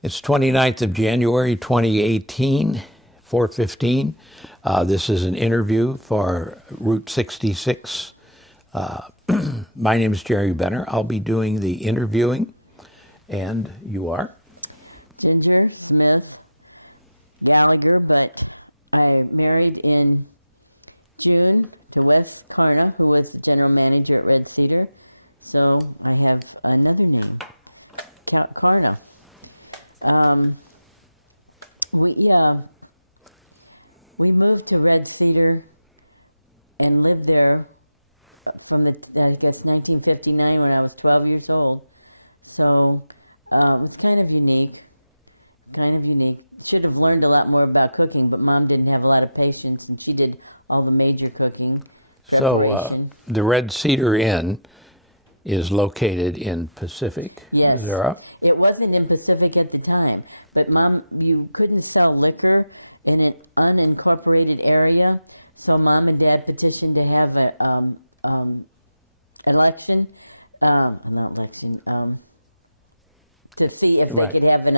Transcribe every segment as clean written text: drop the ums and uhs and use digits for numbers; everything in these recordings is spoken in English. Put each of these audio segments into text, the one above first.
It's 29th of January, 2018, 4:15. This is an interview for Route 66. My name is Jerry Benner. I'll be doing the interviewing, and you are? Ginger Smith Gallagher, but I married in June to Wes Karna, who was the general manager at Red Cedar. So I have another name, Karna. We moved to Red Cedar and lived there from I guess 1959 when I was 12 years old. So it was kind of unique. Should have learned a lot more about cooking, but Mom didn't have a lot of patience, and she did all the major cooking. So the Red Cedar Inn is located in Pacific, yes. Missouri. It wasn't in Pacific at the time, but Mom, you couldn't sell liquor in an unincorporated area, so Mom and Dad petitioned to have a to see if Right. they could have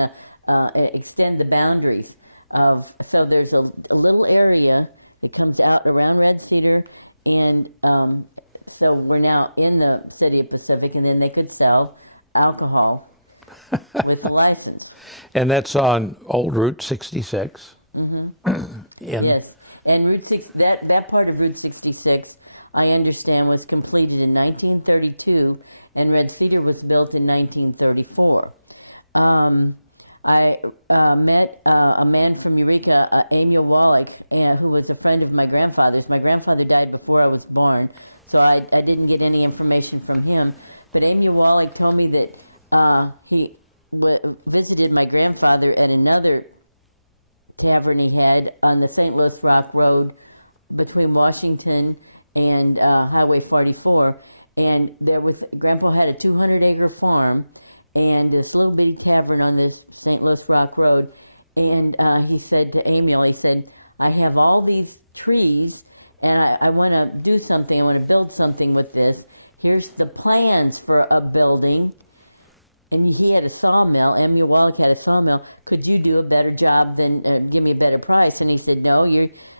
extend the boundaries of. So there's a little area that comes out around Red Cedar, and so we're now in the city of Pacific, and then they could sell alcohol with a license. And that's on Old Route 66. Mm-hmm. Yes, and Route 6, that part of Route 66, I understand, was completed in 1932, and Red Cedar was built in 1934. I met a man from Eureka, Amy Wallach, who was a friend of my grandfather's. My grandfather died before I was born, so I didn't get any information from him. But Amy Wallach told me that he visited my grandfather at another tavern he had on the St. Louis Rock Road between Washington and Highway 44. And Grandpa had a 200-acre farm and this little bitty tavern on this St. Louis Rock Road. And he said to Amy, he said, I have all these trees, and I want to do something. I want to build something with this. Here's the plans for a building. And he had a sawmill. Amy Wallach had a sawmill. Could you do a better job than give me a better price? And he said, no,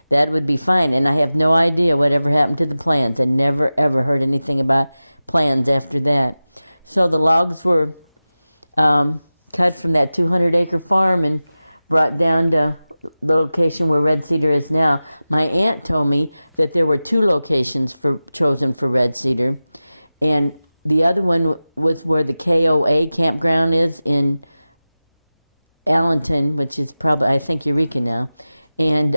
that would be fine. And I have no idea whatever happened to the plans. I never, ever heard anything about plans after that. So the logs were cut from that 200-acre farm and brought down to the location where Red Cedar is now. My aunt told me that there were two locations chosen for Red Cedar, and the other one was where the KOA campground is in Allenton, which is probably, I think, Eureka now. And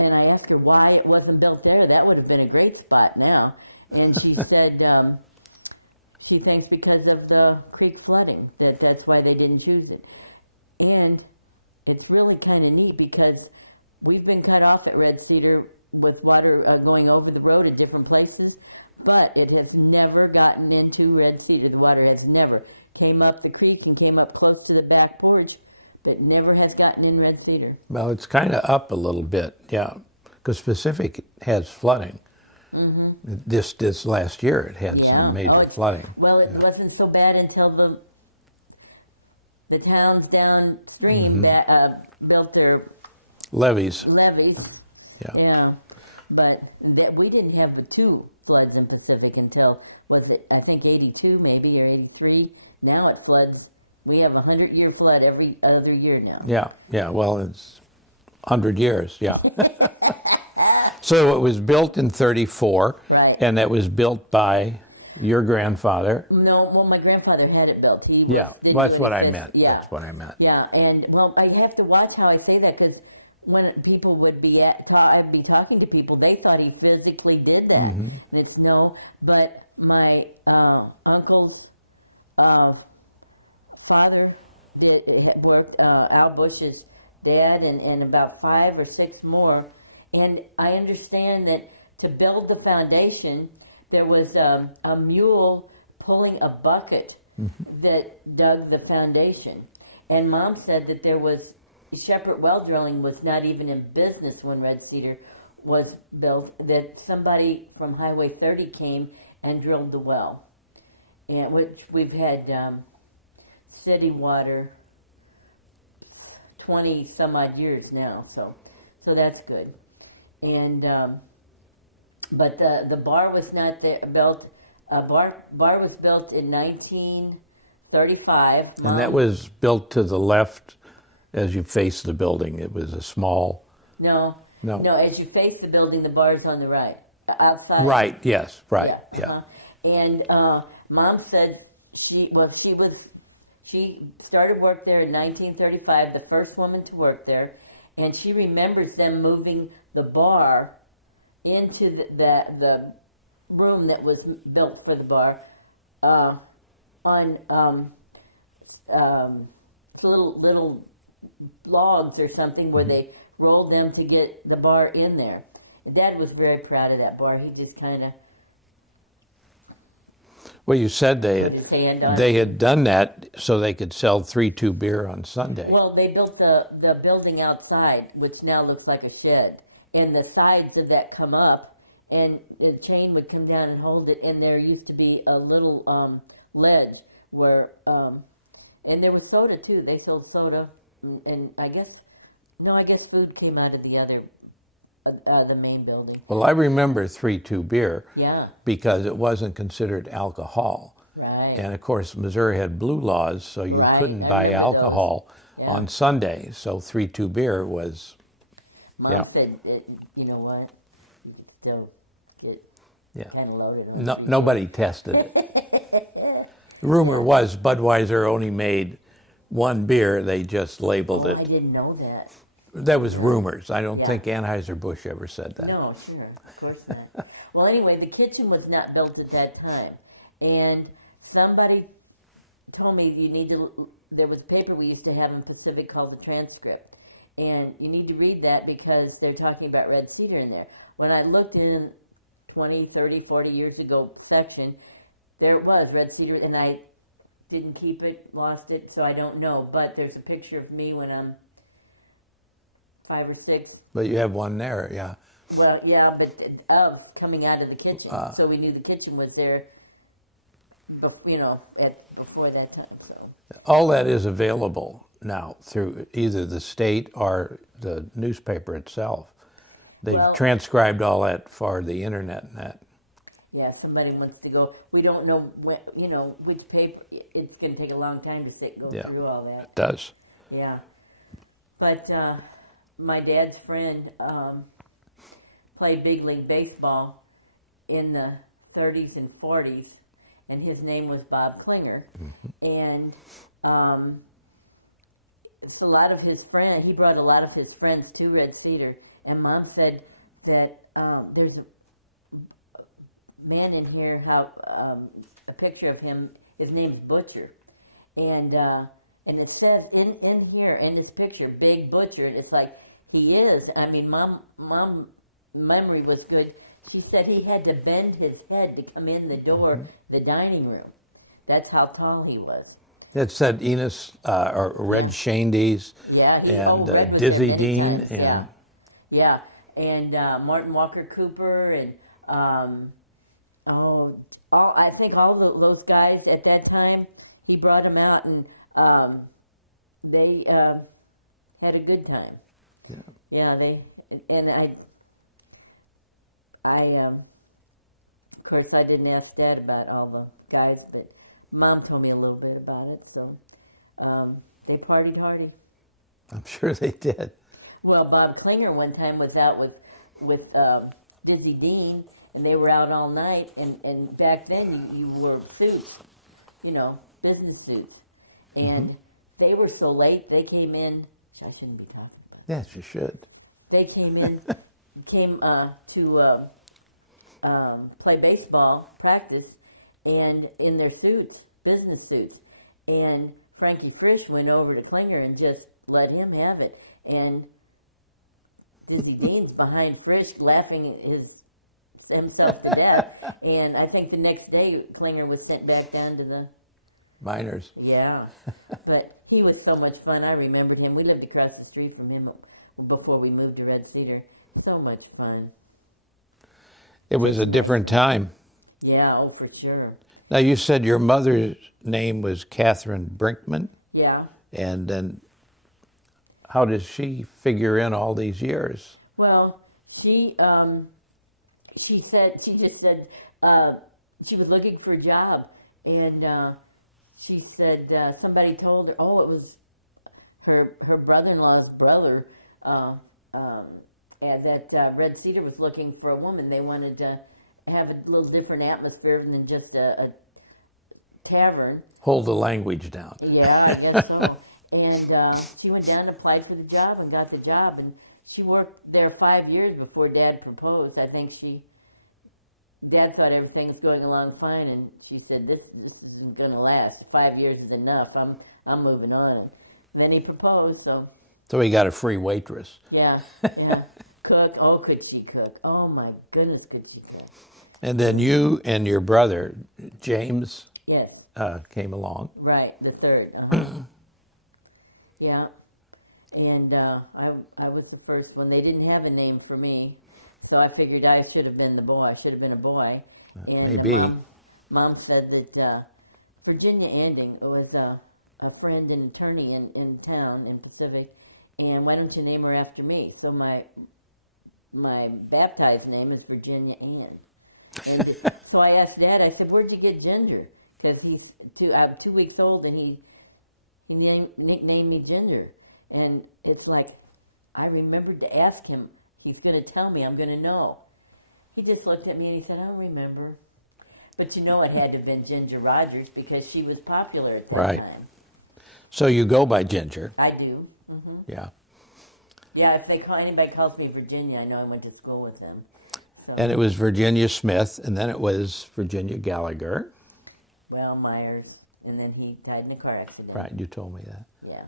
I asked her why it wasn't built there. That would have been a great spot now. And she said she thinks because of the creek flooding, that's why they didn't choose it. And it's really kind of neat because we've been cut off at Red Cedar with water going over the road at different places, but it has never gotten into Red Cedar. The water has never came up the creek and came up close to the back porch, but never has gotten in Red Cedar. Well, it's kind of up a little bit, yeah, because Pacific has flooding. Mm-hmm. This last year, it had some major flooding. Well, it wasn't so bad until the towns downstream built their levees. Yeah. But we didn't have the two floods in Pacific until, was it, I think 82 maybe, or 83. Now it floods. We have a 100-year flood every other year now. Yeah. Well, it's 100 years, yeah. So it was built in 34, right. And that was built by your grandfather. No, well, my grandfather had it built. That's what I meant. Yeah. That's what I meant. Yeah, and well, I have to watch how I say that because when people would be I'd be talking to people, they thought he physically did that. Mm-hmm. And it's no, but my uncle's father had worked, Al Bush's dad, and about 5 or 6 more. And I understand that to build the foundation, there was a mule pulling a bucket that dug the foundation. And Mom said that there was, Shepherd Well Drilling was not even in business when Red Cedar was built, that somebody from Highway 30 came and drilled the well, and which we've had city water 20 some odd years now, so that's good. And but the bar was not there, built. Bar was built in 1935. And that was built to the left as you face the building. It was a small. No. As you face the building, the bar's on the right, outside. Right. Yes. Right. Yeah. Uh-huh. And Mom said she started work there in 1935, the first woman to work there, and she remembers them moving the bar into the room that was built for the bar on little logs or something where they rolled them to get the bar in there. And Dad was very proud of that bar. He just kind of. Well, you said they had done that so they could sell 3-2 beer on Sunday. Well, they built the building outside, which now looks like a shed, and the sides of that come up, and the chain would come down and hold it. And there used to be a little ledge where, and there was soda too. They sold soda, and I guess food came out of the other. The main building. Well, I remember 3-2 beer Yeah. because it wasn't considered alcohol. Right. And of course, Missouri had blue laws, so you couldn't buy alcohol on Sunday. So 3-2 beer was. Mom said, you know what? You could still get kind of loaded. Nobody tested it. The rumor was Budweiser only made one beer. They just labeled it. I didn't know that. That was rumors. I don't think Anheuser-Busch ever said that. No, sure. Of course not. Well, anyway, the kitchen was not built at that time. And somebody told me there was paper we used to have in Pacific called the Transcript. And you need to read that because they're talking about Red Cedar in there. When I looked in 20, 30, 40 years ago section, there it was, Red Cedar, and I didn't keep it, lost it, so I don't know. But there's a picture of me when I'm 5 or 6. But you have one there, yeah. Well, yeah, but of coming out of the kitchen, so we knew the kitchen was there. Before that time. So all that is available now through either the state or the newspaper itself. They've transcribed all that for the internet and that. Yeah, somebody wants to go. We don't know when, which paper. It's going to take a long time to go through all that. It does. Yeah, but my dad's friend played big league baseball in the 30s and 40s, and his name was Bob Klinger. Mm-hmm. And it's a lot of his friends. He brought a lot of his friends to Red Cedar, and Mom said that there's a man in here. A picture of him. His name's Butcher, and it says in here in this picture, Big Butcher. It's like he is. I mean, Mom memory was good. She said he had to bend his head to come in the door, the dining room. That's how tall he was. It said Enos or Red Shandy's and Dizzy Dean. And Martin Walker Cooper and I think all those guys at that time, he brought them out and they had a good time. Yeah, of course, I didn't ask Dad about all the guys, but Mom told me a little bit about it, so they partied hardy. I'm sure they did. Well, Bob Klinger one time was out with Dizzy Dean, and they were out all night, and back then you wore suits, business suits, and they were so late, they came in, I shouldn't be talking about that. Yes, you should. They came to play baseball practice, and in their suits, business suits, and Frankie Frisch went over to Klinger and just let him have it, and Dizzy Dean's behind Frisch laughing himself to death, and I think the next day Klinger was sent back down to the minors. Yeah, but he was so much fun. I remembered him. We lived across the street from him before we moved to Red Cedar. So much fun. It was a different time. Yeah, oh, for sure. Now, you said your mother's name was Katherine Brinkman? Yeah. And then how does she figure in all these years? Well, she just said she was looking for a job, and she said somebody told her, oh, it was her brother-in-law's brother, that Red Cedar was looking for a woman. They wanted to have a little different atmosphere than just a tavern. Hold the language down. Yeah, I guess so. And she went down and applied for the job and got the job. And she worked there 5 years before Dad proposed. I think Dad thought everything was going along fine, and she said, "This isn't going to last. 5 years is enough. I'm moving on." And then he proposed. So he got a free waitress. Yeah. Cook. Oh, could she cook? Oh my goodness, could she cook? And then you and your brother James, Yes. Came along. Right, the third. Yeah, and I was the first one. They didn't have a name for me, so I figured I should have been the boy. I should have been a boy. And maybe. Mom said that Virginia Anding was a friend and attorney in town in Pacific, and why don't you name her after me? So my baptized name is Virginia Ann. And so I asked Dad, I said, "Where'd you get Ginger?" Because I'm 2 weeks old, and he nicknamed me Ginger. And it's like, I remembered to ask him. He's going to tell me. I'm going to know. He just looked at me and he said, "I don't remember." But it had to have been Ginger Rogers because she was popular at that Right. time. So you go by Ginger. I do. Mm-hmm. Yeah. Yeah, if anybody calls me Virginia, I know I went to school with them. So, And it was Virginia Smith, and then it was Virginia Gallagher. well, Myers, and then he died in a car accident. Right, you told me that. Yeah.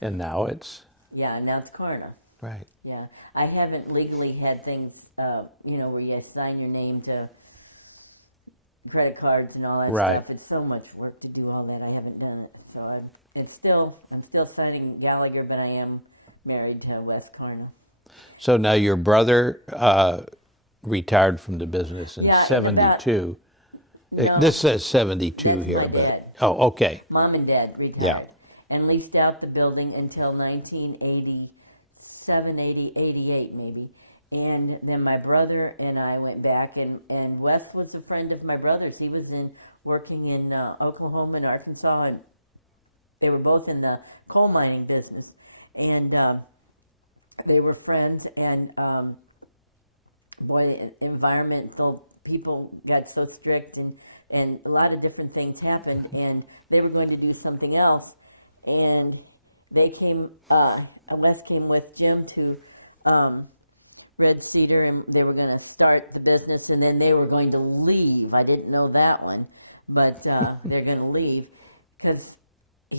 And now it's, Yeah, now it's Karna. right. Yeah, I haven't legally had things, where you sign your name to credit cards and all that Right. stuff. It's so much work to do all that. I haven't done it, so I'm still signing Gallagher, but I am married to Wes Karna. So now your brother retired from the business in Yeah, 72. No, This says 72 That's here, my but, dad. oh, okay. Mom and Dad retired Yeah. and leased out the building until 1987, 88 maybe. And then my brother and I went back, and Wes was a friend of my brother's. He was working in Oklahoma and Arkansas, and they were both in the coal mining business. And they were friends, and the environmental people got so strict, and a lot of different things happened, and they were going to do something else. And they came, Wes came with Jim to Red Cedar, and they were going to start the business, and then they were going to leave. I didn't know that one, but they're going to leave because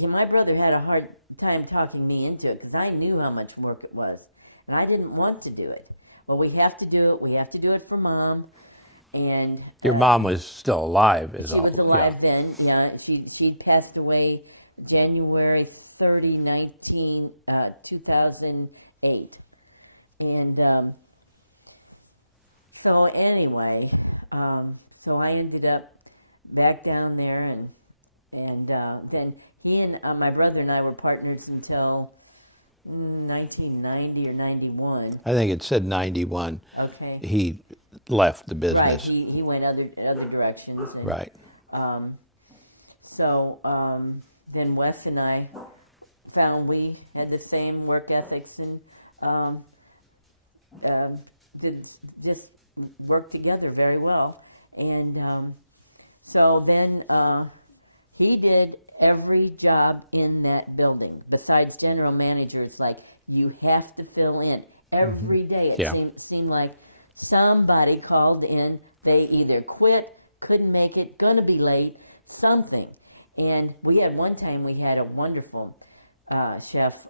my brother had a hard time talking me into it because I knew how much work it was, and I didn't want to do it. Well, we have to do it. We have to do it for Mom. And Your mom was still alive, is she all. was alive then. Yeah, she passed away January 30, 2008. And so anyway, so I ended up back down there, and then he and my brother and I were partners until 1990 or 91. I think it said 91. Okay. He left the Right. business. He went other directions. And, Right. Then Wes and I found we had the same work ethics and did just work together very well. And so then he did every job in that building besides general manager. It's like you have to fill in every day. It Yeah. seemed like somebody called in. They either quit, couldn't make it, gonna be late, something. And we had one time we had a wonderful chef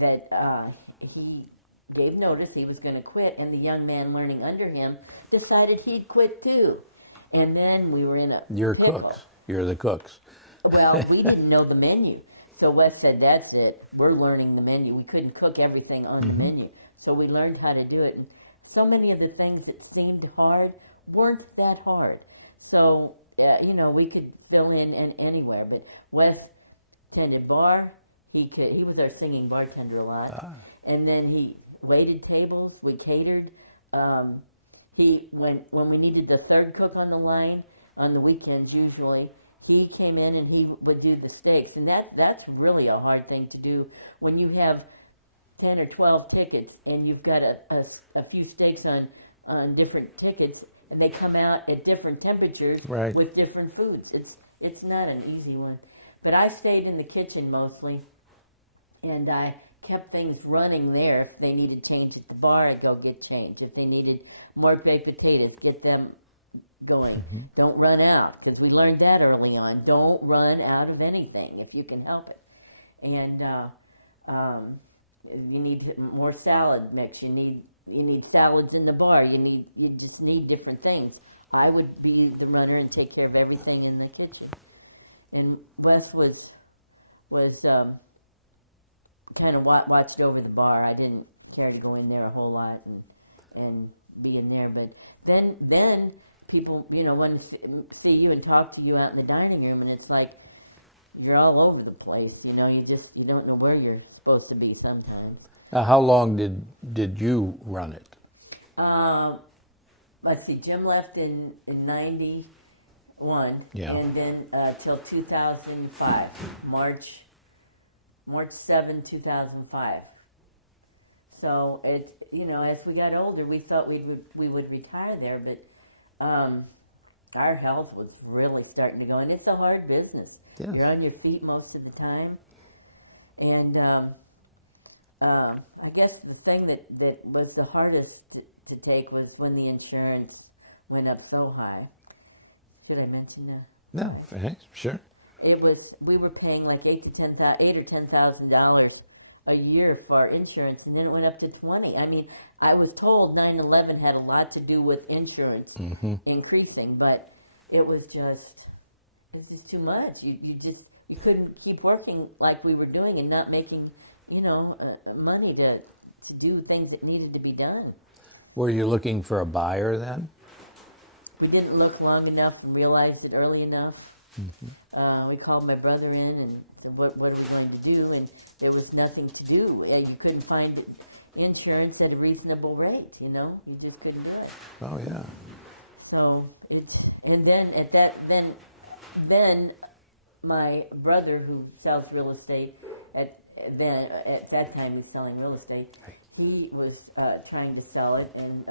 that he gave notice he was going to quit, and the young man learning under him decided he'd quit too. And then we were in a You're pickle. cooks. You're the cooks. Well, we didn't know the menu. So Wes said, "That's it. We're learning the menu." We couldn't cook everything on the menu. So we learned how to do it. And so many of the things that seemed hard weren't that hard. So, we could fill in anywhere. But Wes tended bar, He was our singing bartender a lot, and then he waited tables. We catered. When we needed the third cook on the line on the weekends usually, he came in and he would do the steaks, and that's really a hard thing to do when you have 10 or 12 tickets and you've got a few steaks on different tickets, and they come out at different temperatures Right. with different foods. It's not an easy one, but I stayed in the kitchen mostly, and I kept things running there. If they needed change at the bar, I'd go get change. If they needed more baked potatoes, get them going. Mm-hmm. Don't run out, because we learned that early on. Don't run out of anything if you can help it. And you need more salad mix. You need salads in the bar. You just need different things. I would be the runner and take care of everything in the kitchen. And Wes was kind of watched over the bar. I didn't care to go in there a whole lot and be in there. But then people, want to see you and talk to you out in the dining room, and it's like you're all over the place. You don't know where you're supposed to be sometimes. How long did you run it? Let's see. Jim left in 91, Yeah. and then till 2005, March 7, 2005. So as we got older, we thought we would retire there, but our health was really starting to go, and it's a hard business. Yes. You're on your feet most of the time, and I guess the thing that was the hardest to take was when the insurance went up so high. Should I mention that? No, thanks. Sure. We were paying like $8,000 or $10,000 a year for our insurance, and then it went up to $20,000. I mean, I was told 9/11 had a lot to do with insurance increasing, but it was just too much. You couldn't keep working like we were doing and not making money to do things that needed to be done. Were you looking for a buyer then? We didn't look long enough and realized it early enough. We called my brother in and said, what are we going to do? And there was nothing to do. You couldn't find insurance at a reasonable rate, You just couldn't do it. Oh, yeah. So and then my brother, who sells real estate, at that time he was selling real estate, he was trying to sell it, and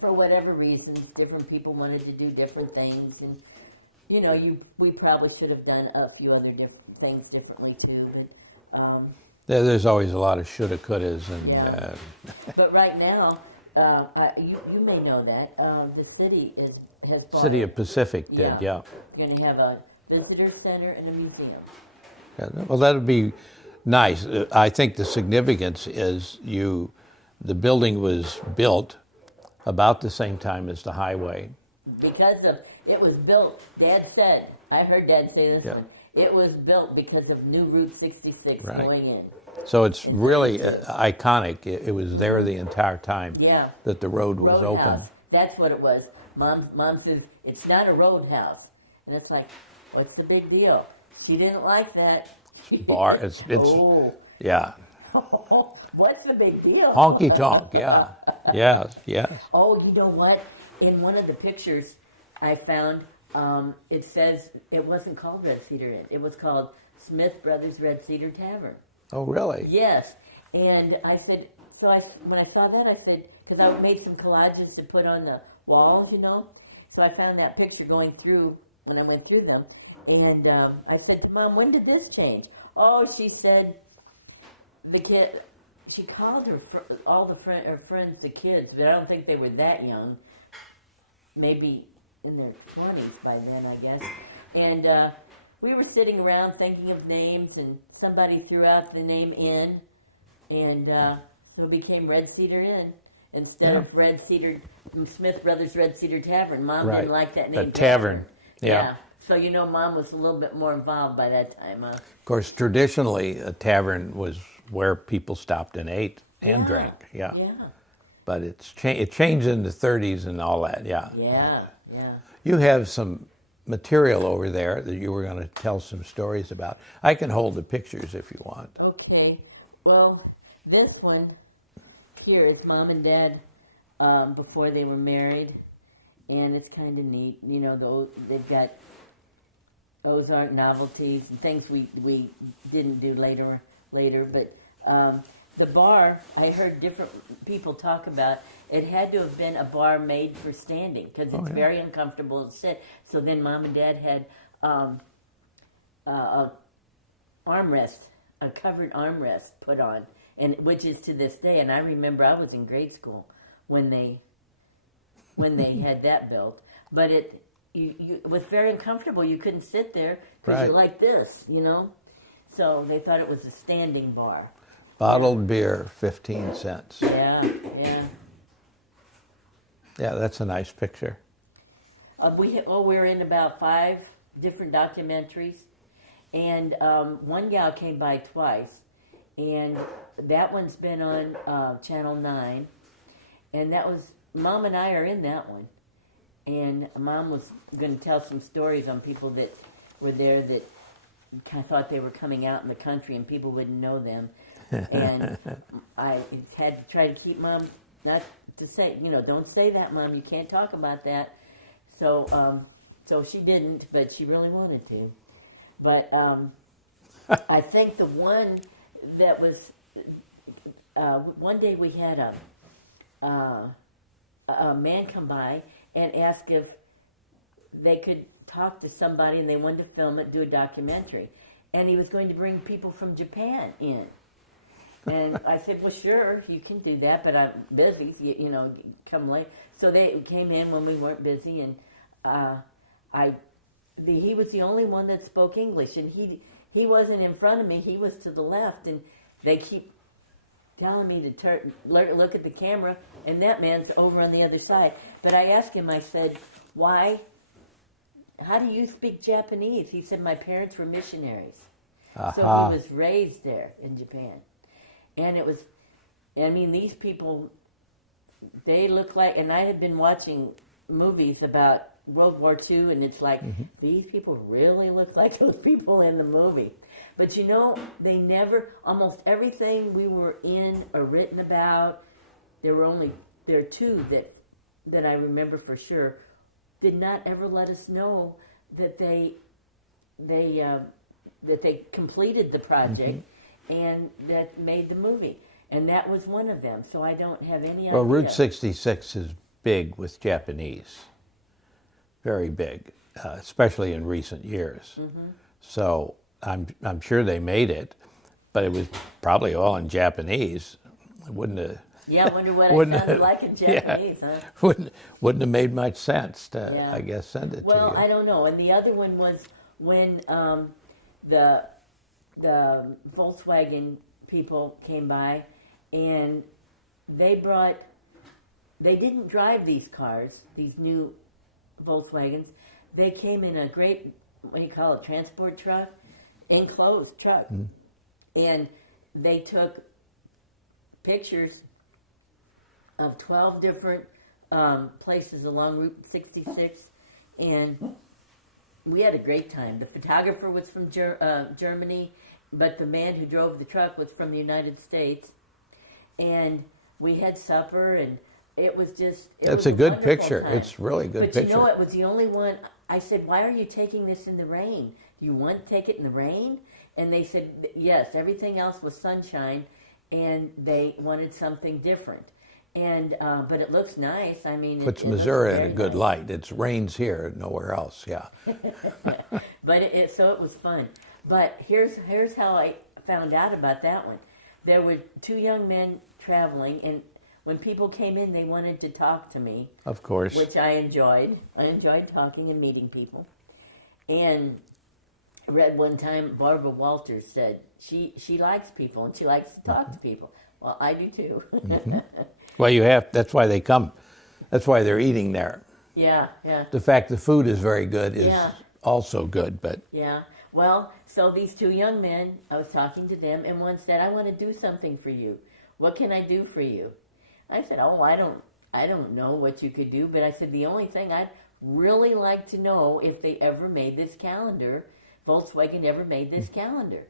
for whatever reasons, different people wanted to do different things, and we probably should have done a few other things differently too. But, There's always a lot of shoulda, couldas, and yeah. But right now, you may know that the city has bought City of Pacific did, yeah. We're going to have a visitor center and a museum. Yeah, well, that would be nice. I think the significance is the building was built about the same time as the highway. Because it was built, Dad said, I heard Dad say this Yeah. one, it was built because of new Route 66 Right. going in. So it's really iconic. It was there the entire time Yeah. that the road was open. Roadhouse. That's what it was. Mom says, it's not a roadhouse. And it's like, what's the big deal? She didn't like that. Bar, it's Oh. yeah. What's the big deal? Honky tonk, yeah. Yes. Oh, you know what? In one of the pictures I found, it says it wasn't called Red Cedar Inn. It was called Smith Brothers Red Cedar Tavern. Oh, really? Yes. And I said, when I saw that, I said, because I made some collages to put on the walls, So I found that picture going through, when I went through them. And I said to Mom, when did this change? Oh, she said, she called all her friends the kids, but I don't think they were that young. Maybe in their 20s by then, I guess. And we were sitting around thinking of names, and somebody threw out the name Inn, and so it became Red Cedar Inn instead of Smith Brothers Red Cedar Tavern. Mom Right. didn't like that name. The Tavern. Yeah. So Mom was a little bit more involved by that time. Of course, traditionally, a tavern was where people stopped and ate and drank. Yeah. Yeah. But it changed in the 30s and all that. Yeah. Yeah. You have some material over there that you were going to tell some stories about. I can hold the pictures if you want. Okay. Well, this one here is Mom and Dad before they were married, and it's kind of neat. You know, they've got Ozark novelties and things we didn't do later. But the bar, I heard different people talk about. It had to have been a bar made for standing because it's very uncomfortable to sit. So then Mom and Dad had a armrest, a covered armrest put on, and which is to this day. And I remember I was in grade school when they had that built. But it was very uncomfortable. You couldn't sit there because you're like this, you know. So they thought it was a standing bar. Bottled beer, 15 cents. Yeah. Yeah, that's a nice picture. We're in about 5 different documentaries, and one gal came by twice, and that one's been on Channel 9, and that was, Mom and I are in that one, and Mom was going to tell some stories on people that were there that kind of thought they were coming out in the country and people wouldn't know them, and I had to try to keep Mom not to say, you know, don't say that, Mom, you can't talk about that. So she didn't, but she really wanted to. But I think the one that was, one day we had a man come by and ask if they could talk to somebody and they wanted to film it, do a documentary. And he was going to bring people from Japan in. And I said, well, sure, you can do that, but I'm busy, so you know, come late. So they came in when we weren't busy, and he was the only one that spoke English, and he wasn't in front of me, he was to the left, and they keep telling me to look at the camera, and that man's over on the other side. But I asked him, I said, how do you speak Japanese? He said, my parents were missionaries. So he was raised there in Japan. And it was, I mean, these people, they look like, and I had been watching movies about World War II, and it's like, these people really look like those people in the movie. But you know, they never, almost everything we were in or written about, there are 2 that I remember for sure, did not ever let us know that they completed the project and that made the movie. And that was one of them. So I don't have any idea. Well, Route 66 is big with Japanese. Very big, especially in recent years. So I'm sure they made it, but it was probably all in Japanese. It wouldn't have. Yeah, I wonder what it sounded like in Japanese, huh? Wouldn't have made much sense to, I guess, send it to you. Well, I don't know. And the other one was when the Volkswagen people came by, and they didn't drive these cars, these new Volkswagens. They came in a great, what do you call it, transport truck, enclosed truck. And they took pictures of 12 different places along Route 66, and we had a great time. The photographer was from Germany, but the man who drove the truck was from the United States, and we had supper, and it was just... It's a good picture. It's really good picture. But you know, it was the only one... I said, why are you taking this in the rain? Do you want to take it in the rain? And they said, yes, everything else was sunshine, and they wanted something different. And but it looks nice. I mean, puts Missouri in a good light. It rains here, nowhere else. Yeah. But so it was fun. But here's how I found out about that one. There were 2 young men traveling, and when people came in, they wanted to talk to me. Of course. Which I enjoyed. I enjoyed talking and meeting people. And I read one time Barbara Walters said she likes people and she likes to talk to people. Well, I do too. Well, that's why they come. That's why they're eating there. Yeah. The fact the food is very good is also good, but... Yeah. Well, so these 2 young men, I was talking to them, and one said, I want to do something for you. What can I do for you? I said, I don't know what you could do, but I said, the only thing I'd really like to know if they ever made this calendar. Volkswagen ever made this calendar.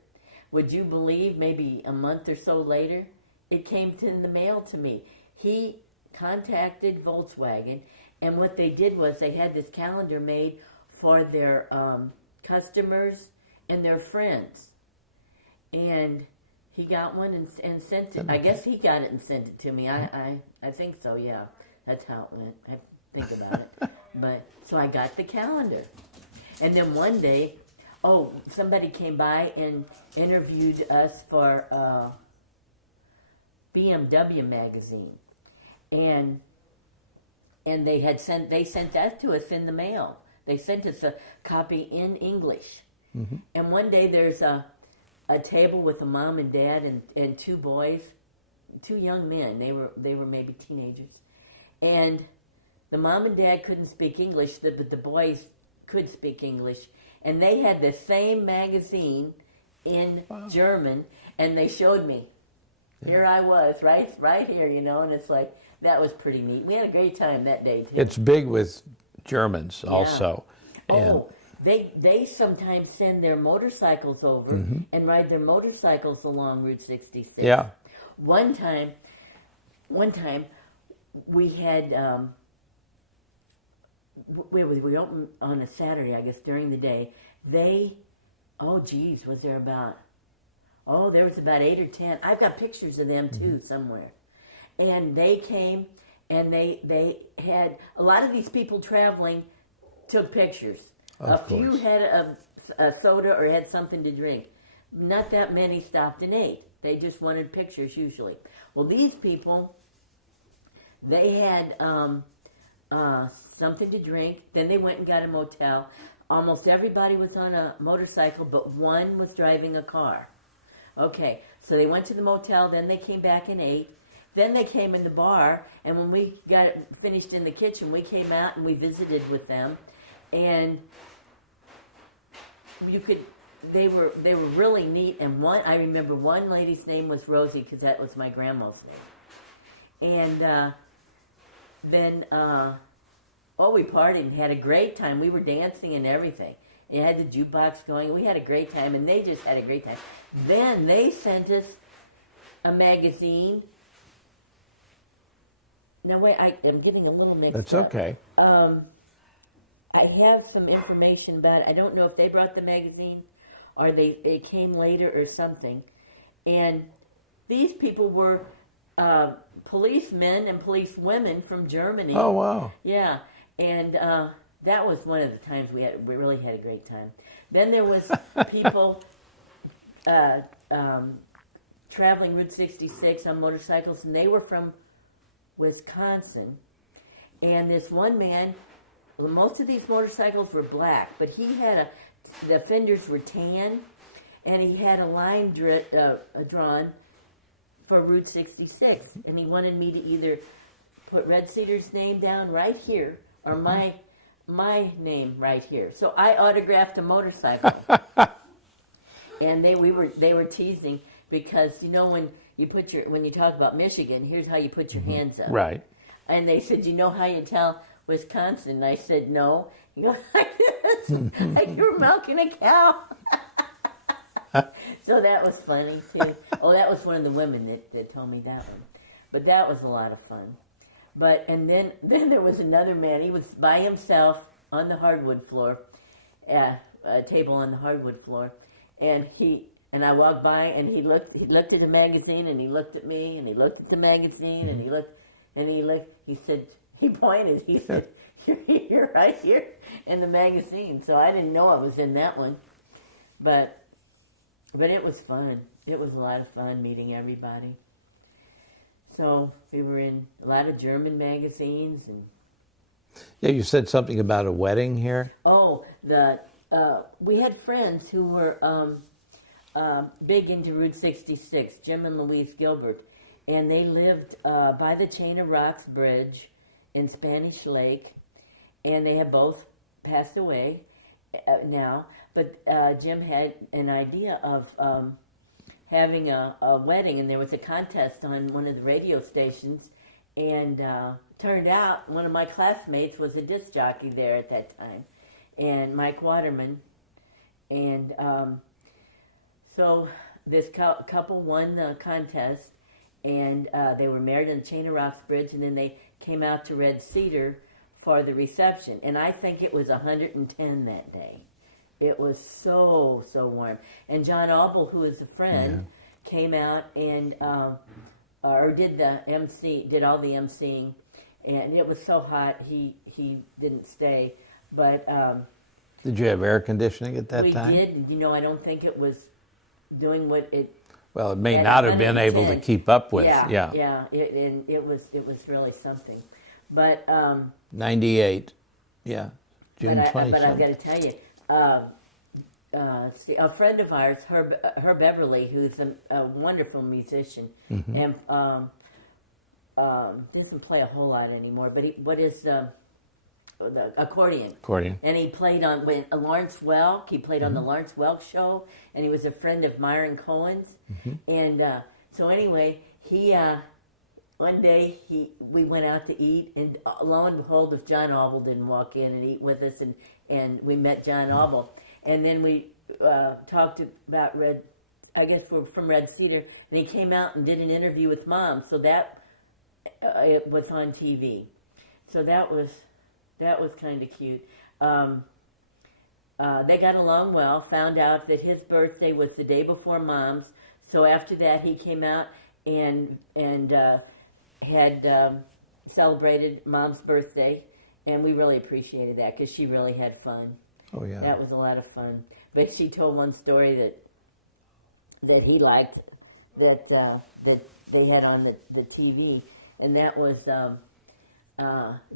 Would you believe maybe a month or so later, it came in the mail to me. He contacted Volkswagen, and what they did was they had this calendar made for their customers and their friends. And he got one and sent it. I guess he got it and sent it to me. I think so, yeah. That's how it went. I think about it. But so I got the calendar. And then one day, somebody came by and interviewed us for BMW magazine. And they sent that to us in the mail. They sent us a copy in English. Mm-hmm. And one day there's a table with a mom and dad and two boys, two young men. They were maybe teenagers. And the mom and dad couldn't speak English, but the boys could speak English. And they had the same magazine in German, and they showed me. Yeah. Here I was, right here, and it's like, that was pretty neat. We had a great time that day, too. It's big with Germans also. Yeah. They sometimes send their motorcycles over mm-hmm. and ride their motorcycles along Route 66. Yeah. One time we had we opened on a Saturday, I guess, during the day. There was about 8 or 10. I've got pictures of them too mm-hmm. somewhere. And they came and they had a lot of these people traveling took pictures. A few had a soda or had something to drink. Not that many stopped and ate. They just wanted pictures usually. Well, these people, they had something to drink. Then they went and got a motel. Almost everybody was on a motorcycle, but one was driving a car. Okay, so they went to the motel. Then they came back and ate. Then they came in the bar, and when we got finished in the kitchen, we came out and we visited with them. And they were really neat. And I remember one lady's name was Rosie because that was my grandma's name. And then we partied and had a great time. We were dancing and everything. It had the jukebox going. We had a great time, and they just had a great time. Then they sent us a magazine. Now wait, I'm getting a little mixed up. That's okay. I have some information about it. I don't know if they brought the magazine or it came later or something. And these people were policemen and policewomen from Germany. Oh, wow. Yeah. And that was one of the times we really had a great time. Then there was people traveling Route 66 on motorcycles, and they were from Wisconsin. And this one man, most of these motorcycles were black, but he had the fenders were tan, and he had a line drawn for Route 66, and he wanted me to either put Red Cedar's name down right here or my name right here. So I autographed a motorcycle, and they were teasing because when you talk about Michigan, here's how you put your hands up, right? And they said, how you tell Wisconsin? And I said, no. You go like this, like you were milking a cow. So that was funny too. That was one of the women that told me that one. But that was a lot of fun. And then there was another man. He was by himself on the hardwood floor, a table on the hardwood floor, and I walked by and he looked at the magazine and he looked at me and he looked at the magazine and he said. He pointed. He said, "You're right here in the magazine." So I didn't know I was in that one, but it was fun. It was a lot of fun meeting everybody. So we were in a lot of German magazines and. Yeah, you said something about a wedding here. We had friends who were big into Route 66. Jim and Louise Gilbert, and they lived by the Chain of Rocks Bridge in Spanish Lake, and they have both passed away now. But Jim had an idea of having a wedding, and there was a contest on one of the radio stations, And turned out one of my classmates was a disc jockey there at that time, and Mike Waterman. And so this couple won the contest, and they were married on the Chain of Rocks Bridge, and then they came out to Red Cedar for the reception. And I think it was 110 that day. It was so warm. And John Auble, who is a friend, came out and or did all the emceeing, and it was so hot he didn't stay. But did you have air conditioning at that time? We did. You know, I don't think it was doing what it. Well, it may not have been able to keep up with. Yeah. It was really something. But 98, yeah, June 27th. But I've got to tell you, a friend of ours, Herb Beverly, who's a wonderful musician, and doesn't play a whole lot anymore. But the accordion. And he played on Lawrence Welk. He played on the Lawrence Welk show, and he was a friend of Myron Cohen's. And so anyway, he one day we went out to eat, and lo and behold, if John Auble didn't walk in and eat with us, and we met John Auble. And then we talked about I guess we're from Red Cedar, and he came out and did an interview with Mom. So that it was on TV. So that was kind of cute. They got along well. Found out that his birthday was the day before Mom's. So after that, he came out and had celebrated Mom's birthday, and we really appreciated that because she really had fun. Oh yeah, that was a lot of fun. But she told one story that he liked that they had on the TV, and that was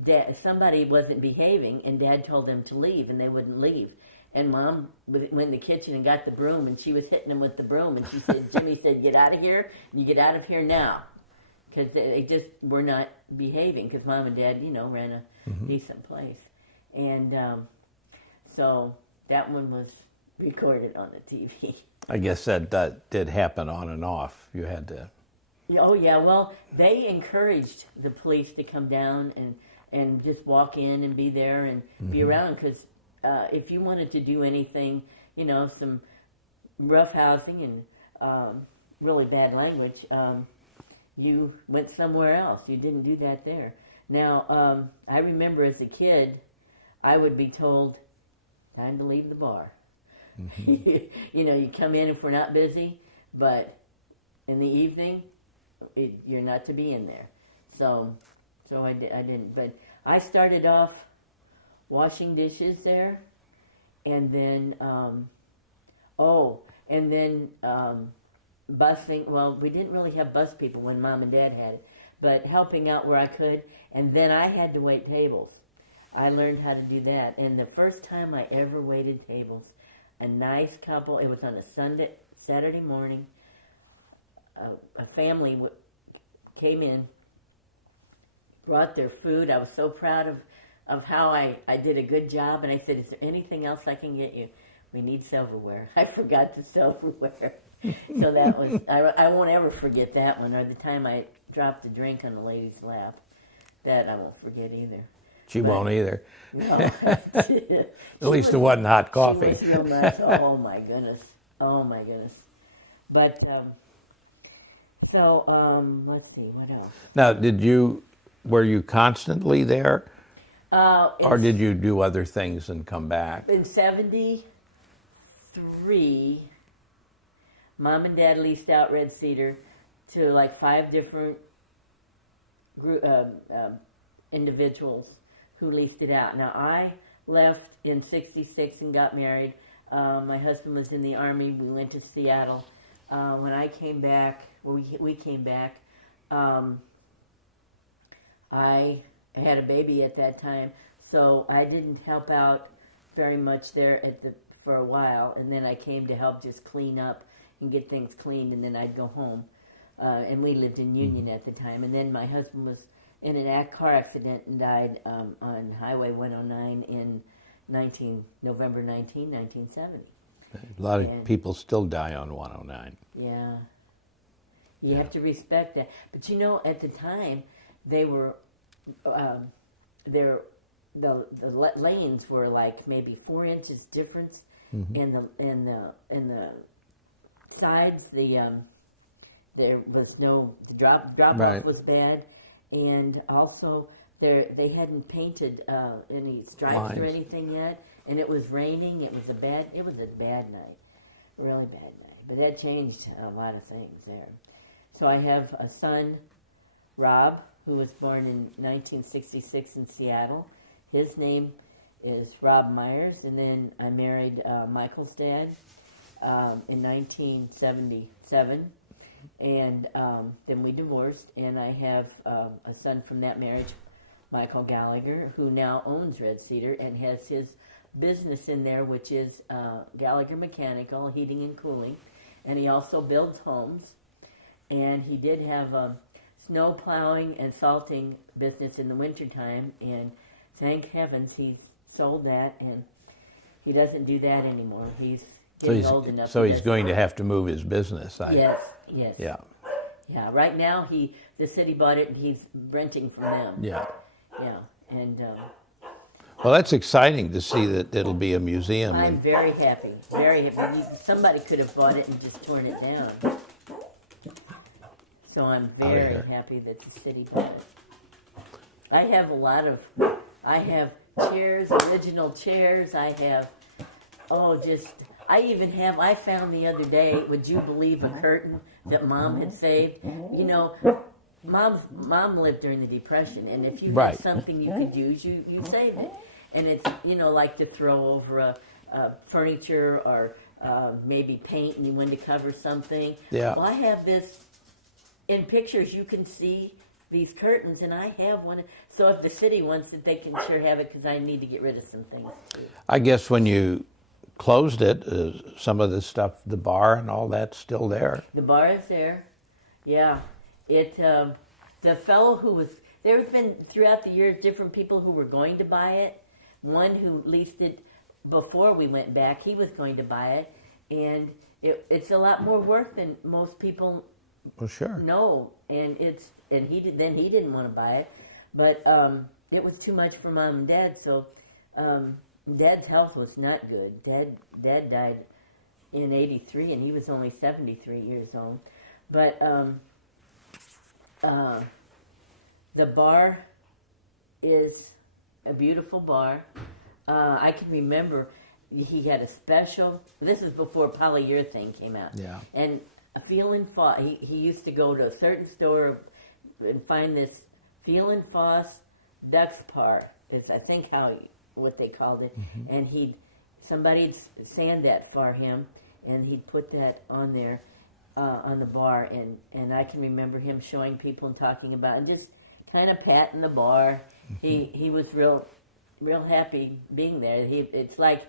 Dad. Somebody wasn't behaving, and Dad told them to leave, and they wouldn't leave. And Mom went in the kitchen and got the broom, and she was hitting them with the broom, and she said, "Jimmy said, get out of here, and you get out of here now," because they just were not behaving. Because Mom and Dad, ran a decent place, and. So that one was recorded on the TV. I guess that did happen on and off. You had to. Oh yeah, well they encouraged the police to come down and just walk in and be there and be around, because if you wanted to do anything, some roughhousing and really bad language, you went somewhere else. You didn't do that there. Now I remember as a kid, I would be told, time to leave the bar. You come in if we're not busy, but in the evening, you're not to be in there. So I didn't. But I started off washing dishes there, and then busing. Well, we didn't really have bus people when Mom and Dad had it, but helping out where I could, and then I had to wait tables. I learned how to do that. And the first time I ever waited tables, a nice couple, it was on a Saturday morning, a family came in, brought their food. I was so proud of how I did a good job. And I said, "Is there anything else I can get you?" "We need silverware." I forgot the silverware. So that was, I won't ever forget that one, or the time I dropped the drink on the lady's lap. That I won't forget either. She won't either. No. At least it wasn't hot coffee. She was real nice. Oh my goodness. But let's see, what else? Now, were you constantly there, or did you do other things and come back? In '73, Mom and Dad leased out Red Cedar to like 5 different individuals who leased it out. Now, I left in '66 and got married. My husband was in the Army. We went to Seattle. When I came back, we came back, I had a baby at that time, so I didn't help out very much there for a while, and then I came to help just clean up and get things cleaned, and then I'd go home. And we lived in Union at the time, and then my husband was in a car accident and died on Highway 109 in November 1970. A lot of people still die on 109. Yeah. You have to respect that. But at the time, they were, the lanes were like maybe 4 inches difference, and the sides, there was no, the drop Right. off was bad, and also they hadn't painted any stripes or Lines. anything yet, and it was raining. It was a bad night, really bad night. But that changed a lot of things there. So I have a son, Rob, who was born in 1966 in Seattle. His name is Rob Myers, and then I married Michael's dad in 1977, and then we divorced, and I have a son from that marriage, Michael Gallagher, who now owns Red Cedar and has his business in there, which is Gallagher Mechanical, Heating and Cooling, and he also builds homes, and he did have a snow plowing and salting business in the wintertime, and thank heavens he's sold that, and he doesn't do that anymore. He's getting old enough. So he's going to have to move his business. Yes. Yeah. Yeah, right now the city bought it and he's renting from them. Yeah. Yeah, and Well, that's exciting to see that it'll be a museum. I'm very happy, very happy. Somebody could have bought it and just torn it down. So I'm very happy that the city bought it. I have chairs, original chairs. I have, I found the other day, would you believe, a curtain that Mom had saved? You know, Mom lived during the Depression, and if you had something you could use, you saved it. And it's, like to throw over a furniture or maybe paint and you want to cover something. Yeah. Well, I have this, in pictures you can see these curtains, and I have one. So if the city wants it, they can sure have it, because I need to get rid of some things too. I guess when you closed it, some of the stuff, the bar and all that's still there. The bar is there. Yeah. The fellow who was, there have been throughout the years different people who were going to buy it. One who leased it before we went back, he was going to buy it, and it's a lot more work than most people know, and he didn't want to buy it, but it was too much for Mom and Dad. So Dad's health was not good. Dad died in '83, and he was only 73 years old. But the bar is a beautiful bar. I can remember he had a special. This is before polyurethane came out. Yeah. And he used to go to a certain store and find this Feel and Foss Duxpar. Is I think what they called it. Mm-hmm. And somebody'd sand that for him, and he'd put that on there on the bar. And I can remember him showing people and talking about and just kind of patting the bar. Mm-hmm. He was real happy being there. It's like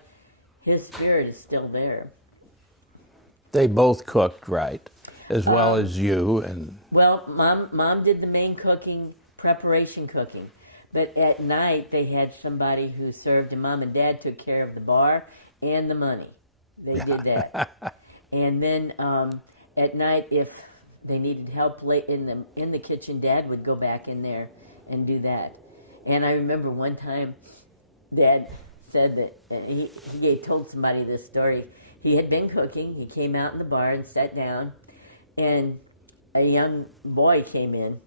his spirit is still there. They both cooked, right? As well as you and... Well, Mom did the main cooking, preparation cooking. But at night, they had somebody who served, and Mom and Dad took care of the bar and the money. They did that. And then at night, if they needed help late in the kitchen, Dad would go back in there and do that. And I remember one time, Dad said that he told somebody this story. He had been cooking. He came out in the bar and sat down, and a young boy came in.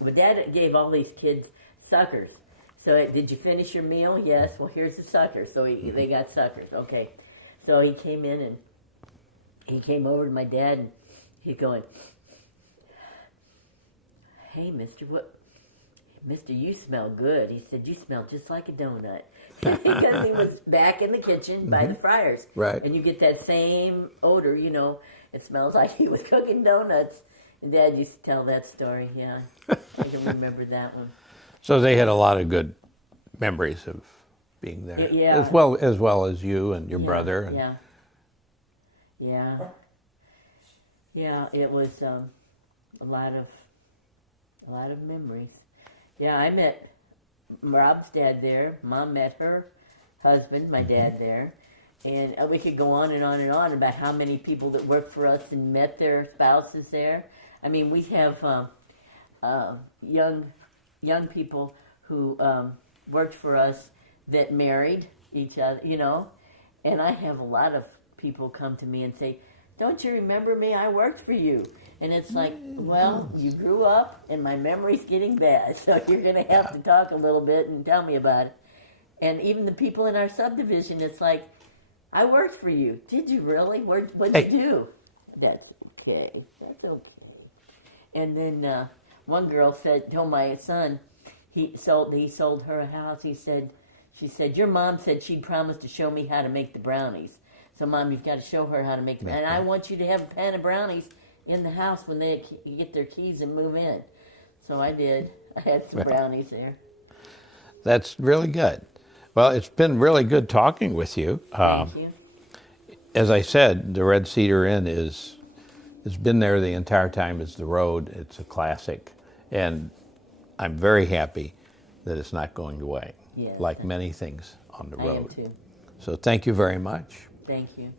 But Dad gave all these kids suckers. So, did you finish your meal? Yes. Well, here's the sucker. So they got suckers. Okay. So he came in, and he came over to my dad, and he's going, "Hey, Mister, you smell good." He said, "You smell just like a donut." Because he was back in the kitchen by the fryers. Right. And you get that same odor, it smells like he was cooking donuts. And Dad used to tell that story, yeah. I can remember that one. So they had a lot of good memories of being there. Yeah. As well as you and your brother. And... Yeah. Yeah, it was a lot of memories. Yeah, I met Rob's dad there. Mom met her husband, my dad, there. And we could go on and on and on about how many people that worked for us and met their spouses there. I mean, we have young young people who worked for us that married each other, you know. And I have a lot of people come to me and say, "Don't you remember me? I worked for you." And it's like, well, you grew up, and my memory's getting bad, so you're going to have to talk a little bit and tell me about it. And even the people in our subdivision, it's like, "I worked for you." "Did you really? What'd you do?" "That's okay. That's okay." And then one girl told my son, he sold her a house. She said, "Your mom said she'd promised to show me how to make the brownies. So, Mom, you've got to show her how to make them. And I want you to have a pan of brownies in the house when they get their keys and move in." So I did. I had some brownies there. That's really good. Well, it's been really good talking with you. Thank you. As I said, the Red Cedar Inn it's been there the entire time as the road. It's a classic. And I'm very happy that it's not going away, Yes, like many things on the road. I am too. So thank you very much. Thank you.